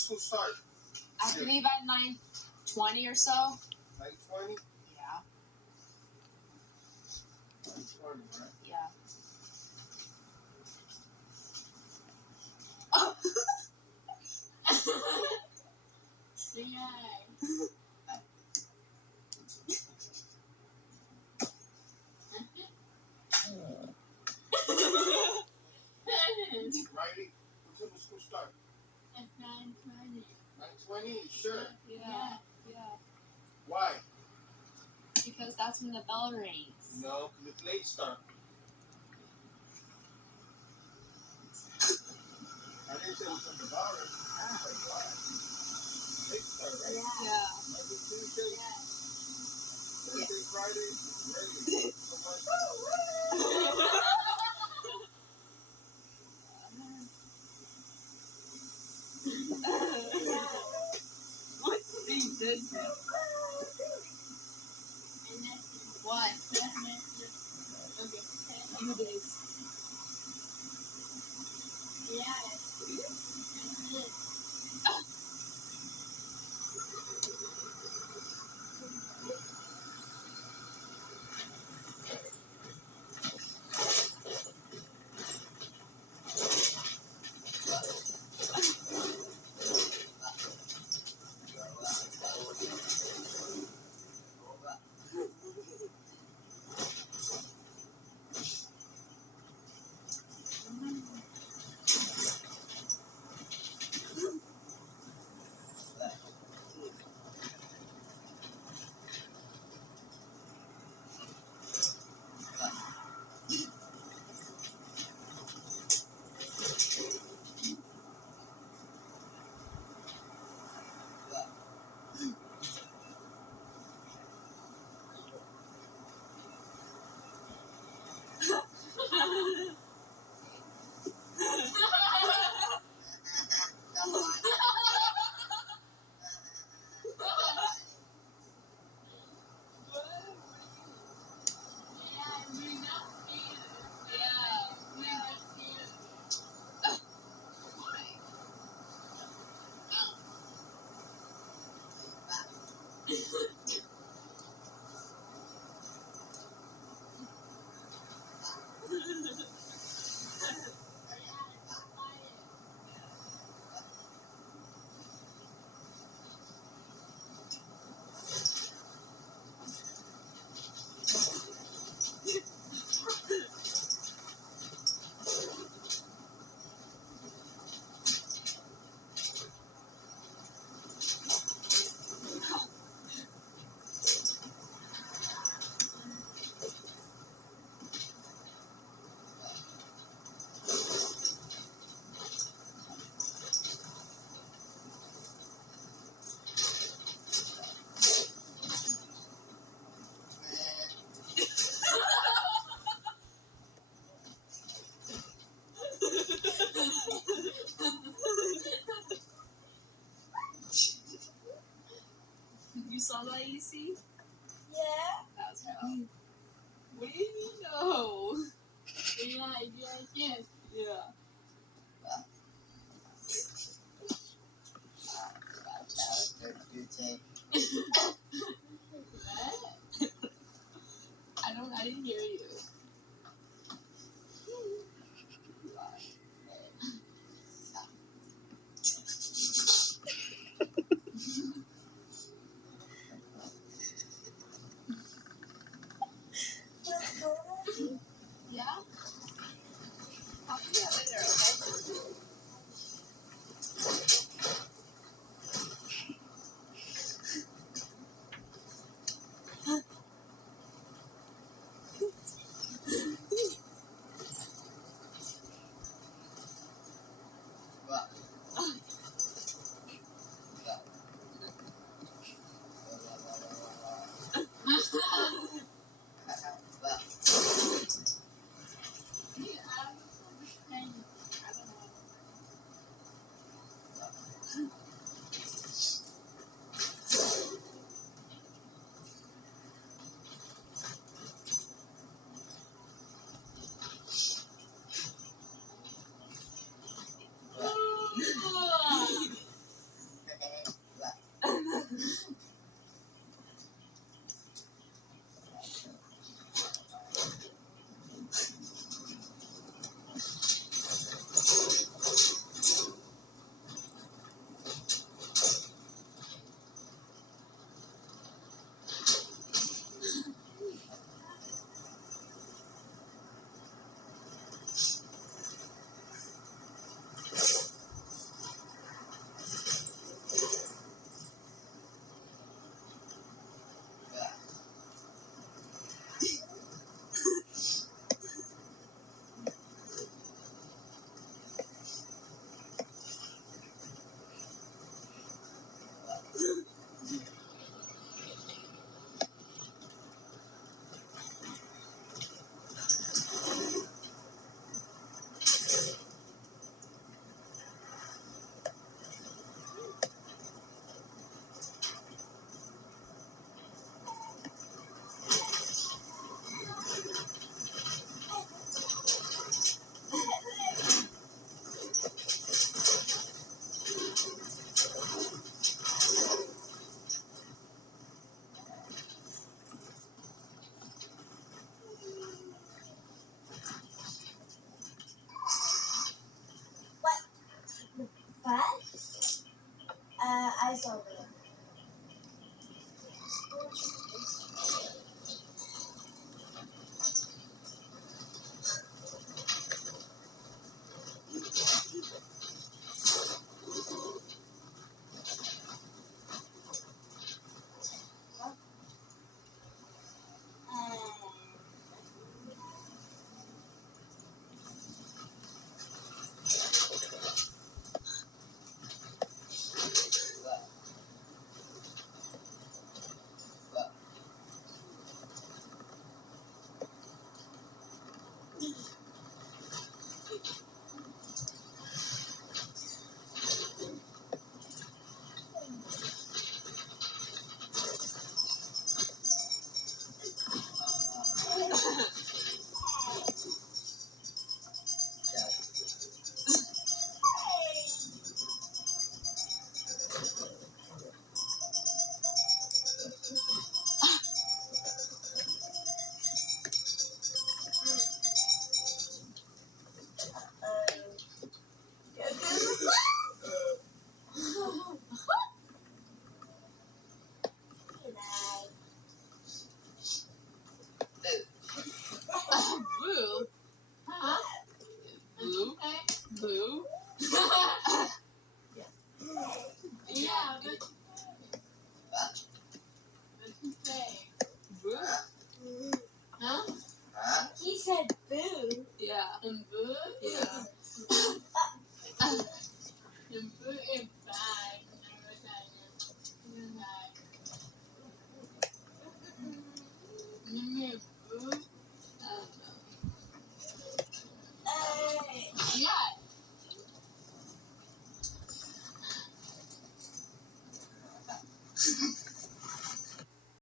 school start? I believe at 9:20 or so. 9:20? Yeah. 9:20, right? Yeah. Oh. Riley, what time does school start? At 9:20. 9:20? Sure. Yeah. Why? Because that's when the bell rings. No, because it's late start. I didn't say what time the bell rings. I said why? Late start, right? Yeah. Monday, Tuesday, Thursday, Friday, ready. So much. What's this? What? Okay. Few days. Yeah. You saw that, EC? Yeah. That's right. What do you know? Yeah. Yeah. I didn't hear you. Yeah? I'll see you later. Eyes open. Boo. Boo. Boo. Yeah, but